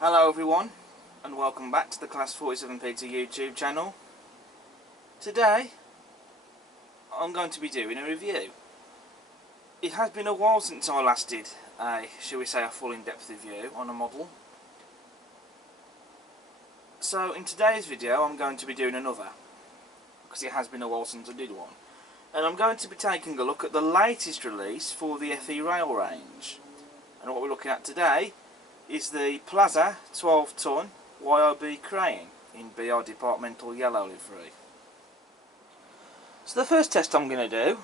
Hello everyone, and welcome back to the Class 47P YouTube channel. Today I'm going to be doing a review. It has been a while since I last did shall we say, a full in-depth review on a model. So in today's video I'm going to be doing another, because it has been a while since I did one. And I'm going to be taking a look at the latest release for the EFE Rail range. And what we're looking at today is the Plasser 12T YOB Crane in BR Departmental Yellow livery. So the first test I'm going to do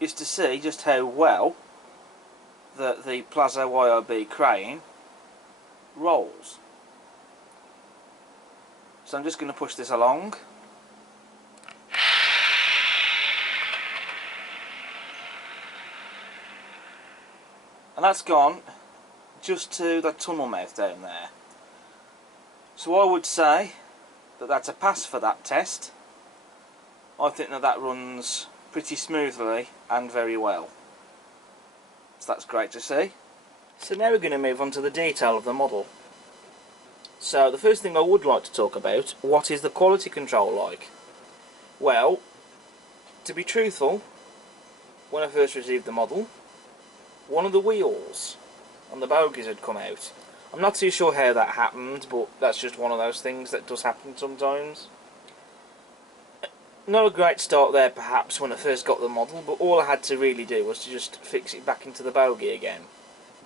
is to see just how well that the Plasser YOB Crane rolls. So I'm just going to push this along. And that's gone just to the tunnel mouth down there. So I would say that that's a pass for that test. I think that that runs pretty smoothly and very well. So that's great to see. So now we're going to move on to the detail of the model. So the first thing I would like to talk about, what is the quality control like? Well, to be truthful, when I first received the model, one of the wheels on the bogies had come out. I'm not too sure how that happened, but that's just one of those things that does happen sometimes. Not a great start there perhaps when I first got the model, but all I had to really do was to just fix it back into the bogie again.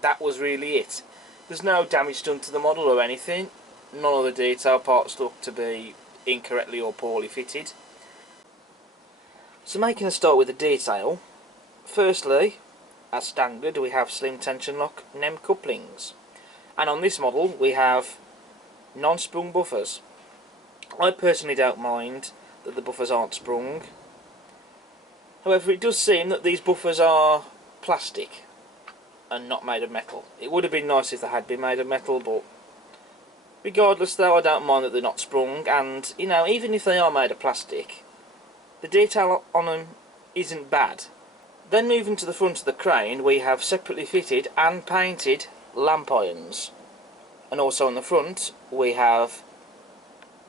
That was really it. There's no damage done to the model or anything. None of the detail parts look to be incorrectly or poorly fitted. So making a start with the detail, firstly, as standard, we have slim tension lock NEM couplings, and on this model we have non-sprung buffers. I personally don't mind that the buffers aren't sprung. However, it does seem that these buffers are plastic and not made of metal. It would have been nice if they had been made of metal, but regardless though, I don't mind that they're not sprung, and you know, even if they are made of plastic, the detail on them isn't bad. Then moving to the front of the crane, we have separately fitted and painted lamp irons, and also on the front we have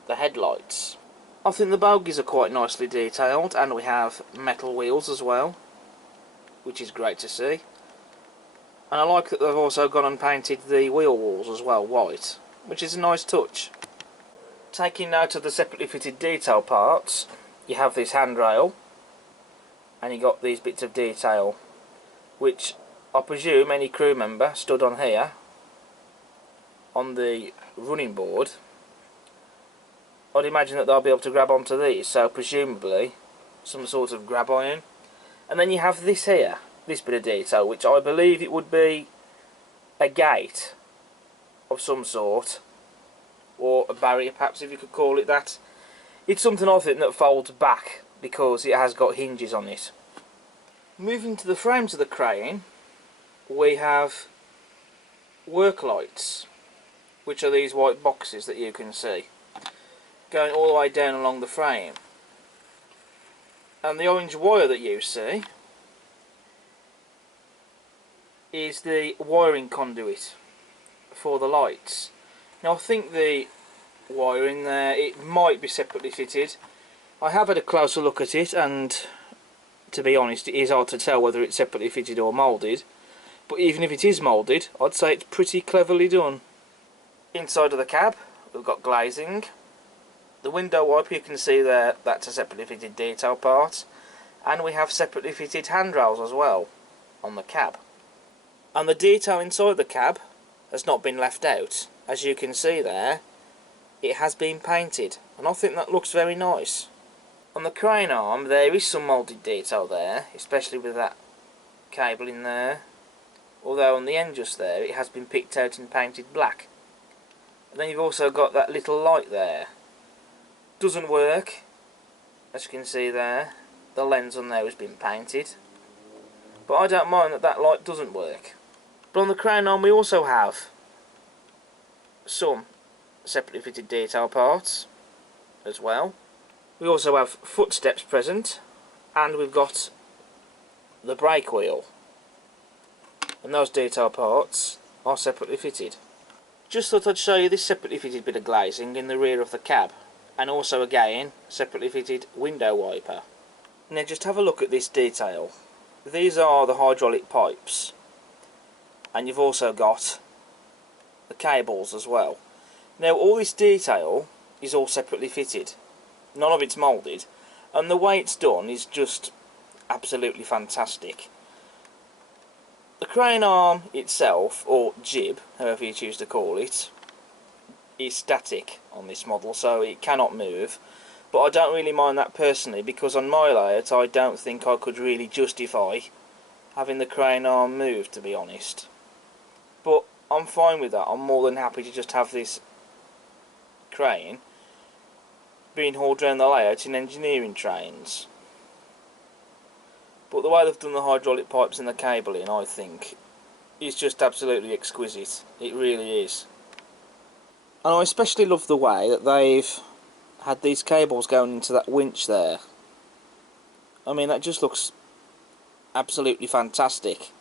the headlights. I think the bogies are quite nicely detailed, and we have metal wheels as well, which is great to see. And I like that they've also gone and painted the wheel walls as well white, which is a nice touch. Taking note of the separately fitted detail parts, you have this handrail, and you got these bits of detail, which I presume any crew member stood on here on the running board, I'd imagine that they'll be able to grab onto these, so presumably some sort of grab iron. And then you have this here, this bit of detail, which I believe it would be a gate of some sort, or a barrier perhaps, if you could call it that. It's something I think that folds back because it has got hinges on it. Moving to the frames of the crane, we have work lights, which are these white boxes that you can see, going all the way down along the frame. And the orange wire that you see is the wiring conduit for the lights. Now I think the wiring there, it might be separately fitted. I have had a closer look at it, and to be honest, it is hard to tell whether it's separately fitted or moulded. But even if it is moulded, I'd say it's pretty cleverly done. Inside of the cab, we've got glazing. The window wiper, you can see there, that's a separately fitted detail part. And we have separately fitted handrails as well on the cab. And the detail inside the cab has not been left out. As you can see there, it has been painted, and I think that looks very nice. On the crane arm there is some moulded detail there, especially with that cable in there, although on the end just there it has been picked out and painted black. And then you've also got that little light there. Doesn't work, as you can see there, the lens on there has been painted, but I don't mind that that light doesn't work. But on the crane arm we also have some separately fitted detail parts as well. We also have footsteps present, and we've got the brake wheel, and those detail parts are separately fitted. Just thought I'd show you this separately fitted bit of glazing in the rear of the cab, and also again separately fitted window wiper. Now just have a look at this detail. These are the hydraulic pipes, and you've also got the cables as well. Now all this detail is all separately fitted, none of it's moulded, and the way it's done is just absolutely fantastic. The crane arm itself, or jib, however you choose to call it, is static on this model, so it cannot move. But I don't really mind that personally, because on my layout I don't think I could really justify having the crane arm move, to be honest. But I'm fine with that. I'm more than happy to just have this crane being hauled around the layout in engineering trains. But the way they've done the hydraulic pipes and the cabling, I think, is just absolutely exquisite. It really is. And I especially love the way that they've had these cables going into that winch there. I mean, that just looks absolutely fantastic.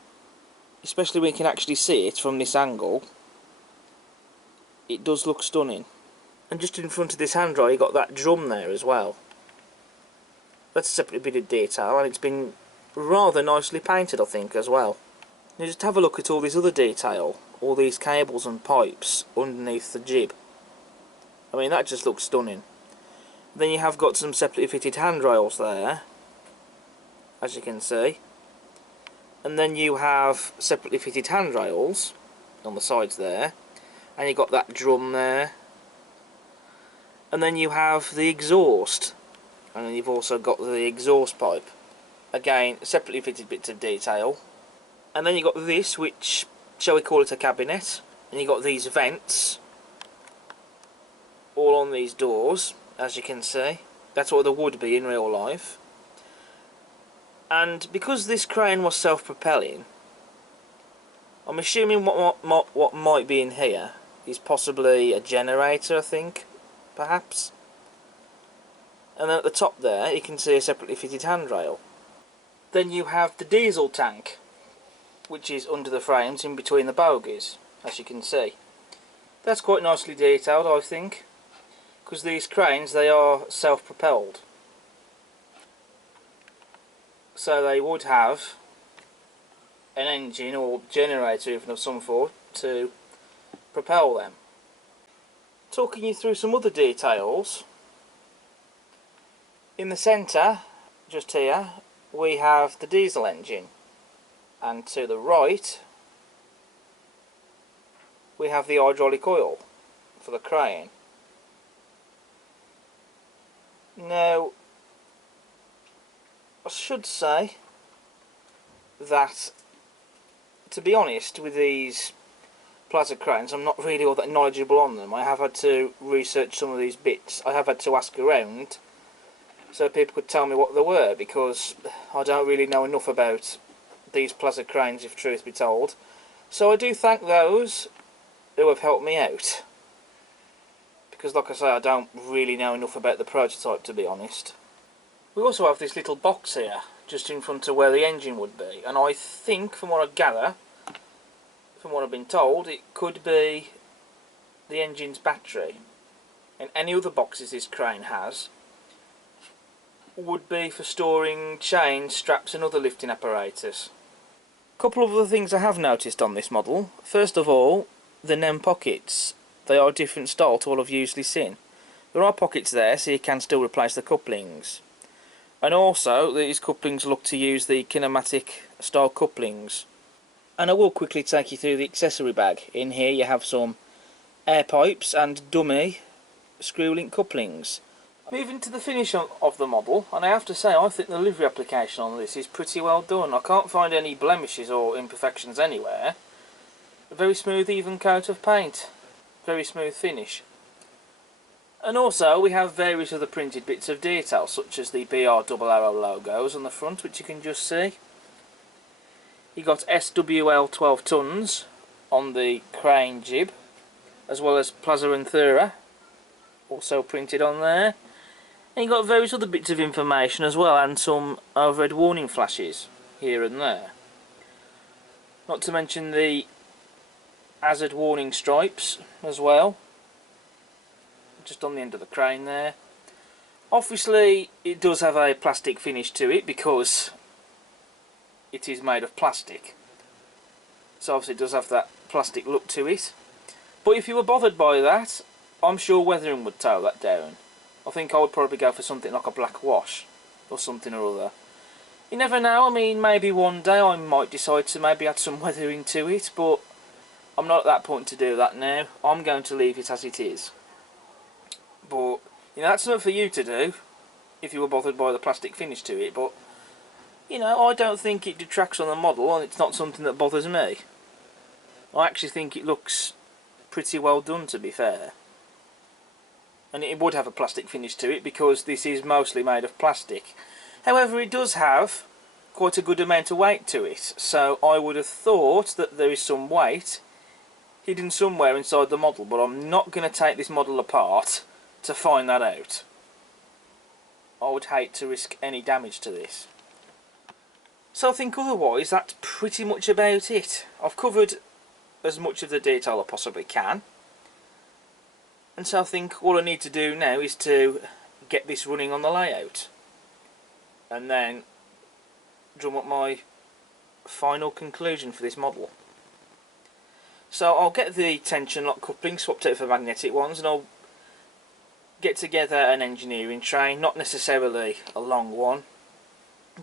Especially when you can actually see it from this angle. It does look stunning. And just in front of this handrail, you've got that drum there as well. That's a separate bit of detail, and it's been rather nicely painted, I think, as well. Now just have a look at all this other detail, all these cables and pipes underneath the jib. I mean, that just looks stunning. Then you have got some separately fitted handrails there, as you can see, and then you have separately fitted handrails on the sides there, and you've got that drum there, and then you have the exhaust, and then you've also got the exhaust pipe. Again, separately fitted bits of detail. And then you've got this, which, shall we call it a cabinet, and you've got these vents all on these doors, as you can see. That's what they would be in real life. And because this crane was self-propelling, I'm assuming what might be in here is possibly a generator, I think, perhaps. And then at the top there you can see a separately fitted handrail. Then you have the diesel tank, which is under the frames in between the bogies, as you can see. That's quite nicely detailed, I think, because these cranes, they are self-propelled. So they would have an engine or generator even of some sort to propel them. Talking you through some other details, in the centre, just here, we have the diesel engine, and to the right we have the hydraulic oil for the crane. Now, I should say that, to be honest, with these Plasser cranes, I'm not really all that knowledgeable on them. I have had to research some of these bits. I have had to ask around so people could tell me what they were, because I don't really know enough about these Plasser cranes, if truth be told. So I do thank those who have helped me out, because like I say, I don't really know enough about the prototype, to be honest. We also have this little box here just in front of where the engine would be, and I think, from what I gather, from what I've been told, it could be the engine's battery. And any other boxes this crane has would be for storing chains, straps and other lifting apparatus. A couple of other things I have noticed on this model. First of all, the NEM pockets. They are a different style to what I've usually seen. There are pockets there so you can still replace the couplings. And also these couplings look to use the kinematic style couplings. And I will quickly take you through the accessory bag. In here you have some air pipes and dummy screw link couplings. Moving to the finish of the model, and I have to say, I think the livery application on this is pretty well done. I can't find any blemishes or imperfections anywhere. A very smooth, even coat of paint. Very smooth finish. And also we have various other printed bits of detail, such as the BR double arrow logos on the front, which you can just see. You got SWL 12 tons on the crane jib, as well as Plasser and Thura, also printed on there. And you got various other bits of information as well, and some overhead warning flashes here and there. Not to mention the hazard warning stripes as well, just on the end of the crane there. Obviously it does have a plastic finish to it because it is made of plastic, so obviously it does have that plastic look to it. But if you were bothered by that, I'm sure weathering would tone that down. I think I would probably go for something like a black wash or something or other. You never know, I mean, maybe one day I might decide to maybe add some weathering to it, but I'm not at that point to do that now. I'm going to leave it as it is. But, you know, that's not for you to do, if you were bothered by the plastic finish to it, but, you know, I don't think it detracts on the model, and it's not something that bothers me. I actually think it looks pretty well done, to be fair. And it would have a plastic finish to it, because this is mostly made of plastic. However, it does have quite a good amount of weight to it, so I would have thought that there is some weight hidden somewhere inside the model, but I'm not going to take this model apart to find that out. I would hate to risk any damage to this. So I think otherwise that's pretty much about it. I've covered as much of the detail I possibly can, and so I think all I need to do now is to get this running on the layout, and then drum up my final conclusion for this model. So I'll get the tension lock couplings swapped out for magnetic ones, and I'll get together an engineering train, not necessarily a long one,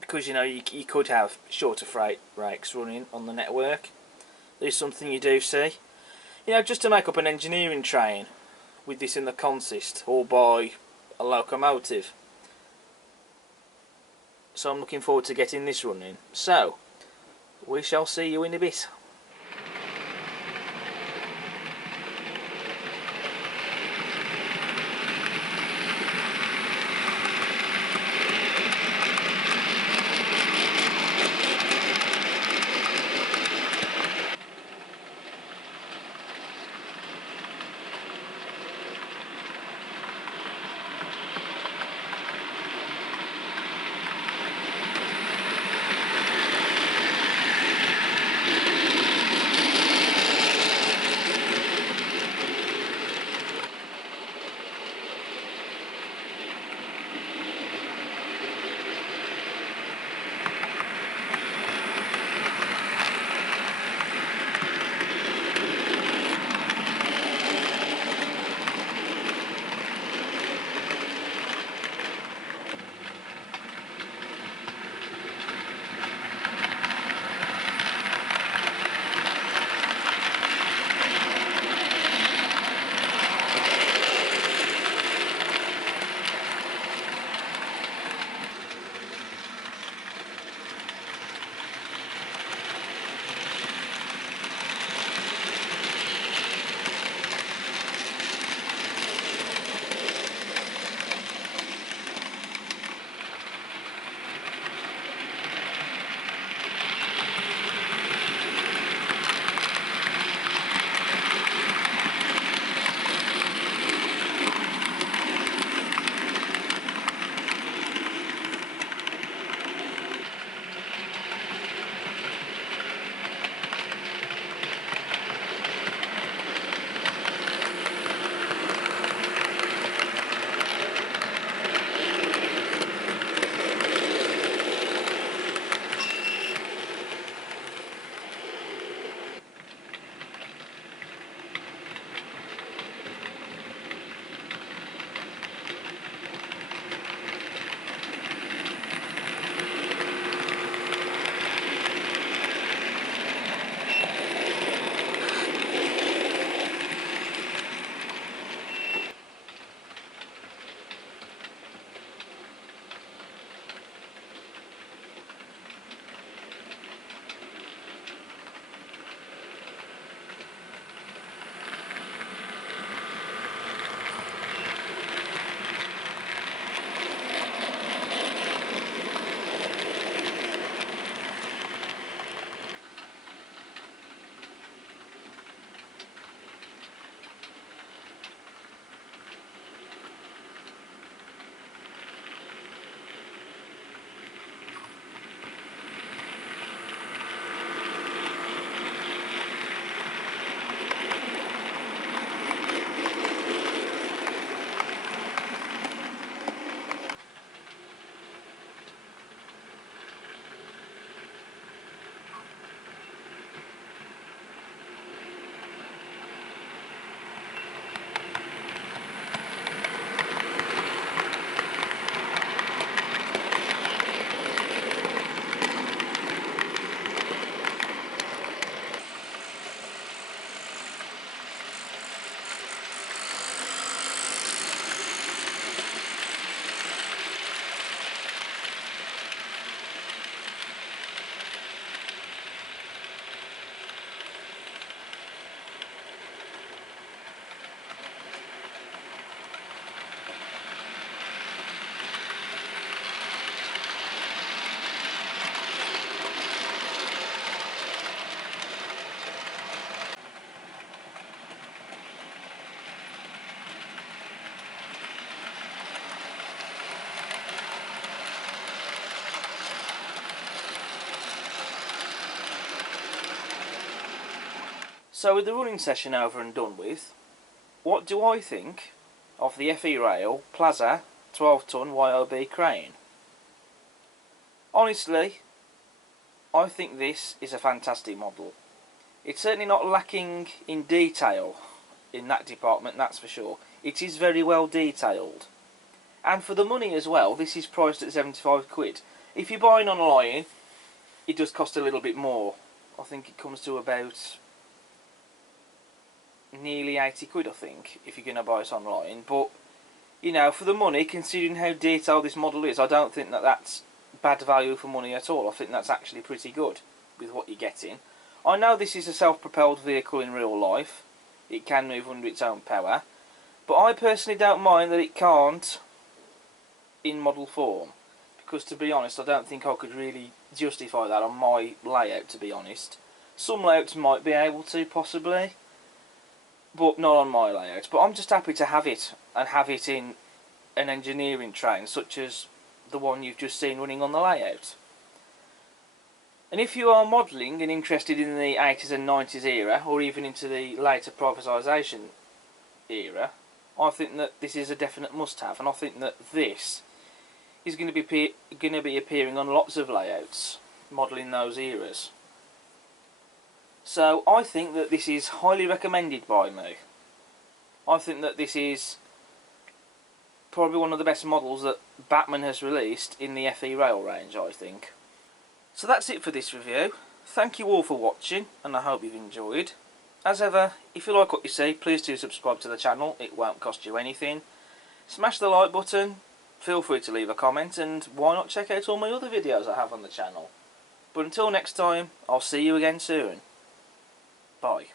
because you know you could have shorter freight rakes running on the network. There's something you do see, you know, just to make up an engineering train with this in the consist, or by a locomotive. So I'm looking forward to getting this running. So we shall see you in a bit. So with the running session over and done with, what do I think of the EFE Rail Plasser 12T YOB crane? Honestly, I think this is a fantastic model. It's certainly not lacking in detail in that department, that's for sure. It is very well detailed. And for the money as well, this is priced at 75 quid. If you're buying online, it does cost a little bit more. I think it comes to about nearly 80 quid, I think, if you're going to buy it online. But, you know, for the money, considering how detailed this model is, I don't think that that's bad value for money at all. I think that's actually pretty good with what you're getting. I know this is a self-propelled vehicle in real life. It can move under its own power. But I personally don't mind that it can't in model form. Because to be honest, I don't think I could really justify that on my layout, to be honest. Some layouts might be able to, possibly. But not on my layout. But I'm just happy to have it, and have it in an engineering train, such as the one you've just seen running on the layout. And if you are modelling and interested in the 80s and 90s era, or even into the later privatisation era, I think that this is a definite must-have, and I think that this is going to be appearing on lots of layouts, modelling those eras. So I think that this is highly recommended by me. I think that this is probably one of the best models that Batman has released in the EFE Rail range, I think. So that's it for this review. Thank you all for watching, and I hope you've enjoyed. As ever, if you like what you see, please do subscribe to the channel. It won't cost you anything. Smash the like button, feel free to leave a comment, and why not check out all my other videos I have on the channel. But until next time, I'll see you again soon. Bye.